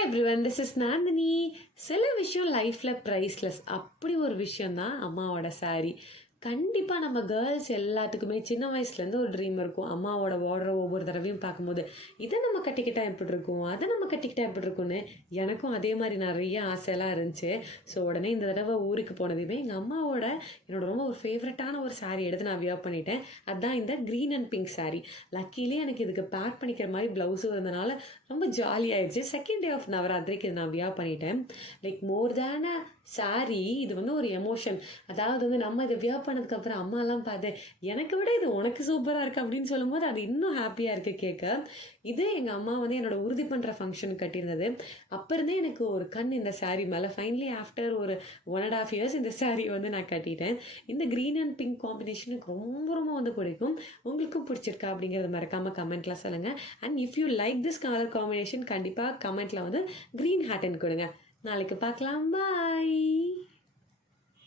Hi everyone, this is Nandini. சில விஷயம் லைஃப்பில் ப்ரைஸ்லெஸ். அப்படி ஒரு விஷயம் தான் அம்மாவோட saree. கண்டிப்பாக நம்ம கேர்ள்ஸ் எல்லாத்துக்குமே சின்ன வயசுலேருந்து ஒரு ட்ரீம் இருக்கும். அம்மாவோட வார்ட்ரோப் ஒவ்வொரு தடவையும் பார்க்கும்போது இதை நம்ம கட்டிக்கிட்டால் எப்படி இருக்கும், அதை நம்ம கட்டிக்கிட்டால் எப்படி இருக்கும்னு எனக்கும் அதே மாதிரி நிறைய ஆசையெல்லாம் இருந்துச்சு. ஸோ உடனே இந்த தடவை ஊருக்கு போனதுமே எங்கள் அம்மாவோட என்னோட ரொம்ப ஒரு ஃபேவரட்டான ஒரு saree எடுத்து நான் வியர் பண்ணிட்டேன். அதுதான் இந்த க்ரீன் அண்ட் பிங்க் saree. லக்கிலே எனக்கு இதுக்கு பேக் பண்ணிக்கிற மாதிரி ப்ளவுஸும் இருந்தனால ரொம்ப ஜாலியாகிடுச்சு. செகண்ட் டே ஆஃப் நவராத்திரிக்கு இது நான் வியர் பண்ணிட்டேன். லைக் மோர் தேன் அ saree, இது வந்து ஒரு எமோஷன். அதாவது வந்து நம்ம இதை வியர் பண்ணதுக்கப்புறம் அம்மாலாம் பார்த்து எனக்கு விட இது உனக்கு சூப்பராக இருக்குது அப்படின்னு சொல்லும்போது அது இன்னும் ஹாப்பியாக இருக்குது கேட்க. இது எங்கள் அம்மா வந்து என்னோட உறுதி பண்ணுற ஃபங்க்ஷனுக்கு கட்டியிருந்தது. அப்போ இருந்தே எனக்கு ஒரு கண் இந்த saree மேலே. ஃபைனலி ஆஃப்டர் ஒரு 1.5 years இந்த saree வந்து நான் கட்டிட்டேன். இந்த க்ரீன் அண்ட் பிங்க் காம்பினேஷன் எனக்கு ரொம்ப ரொம்ப வந்து பிடிக்கும். உங்களுக்கும் பிடிச்சிருக்கா அப்படிங்கிறத மறக்காமல் கமெண்ட்டில் சொல்லுங்கள். And if you like this colour combination கண்டிப்பாக கமெண்ட்டில் வந்து க்ரீன் ஹார்ட்னு கொடுங்க. நாளைக்கு பார்க்கலாம். பாய்.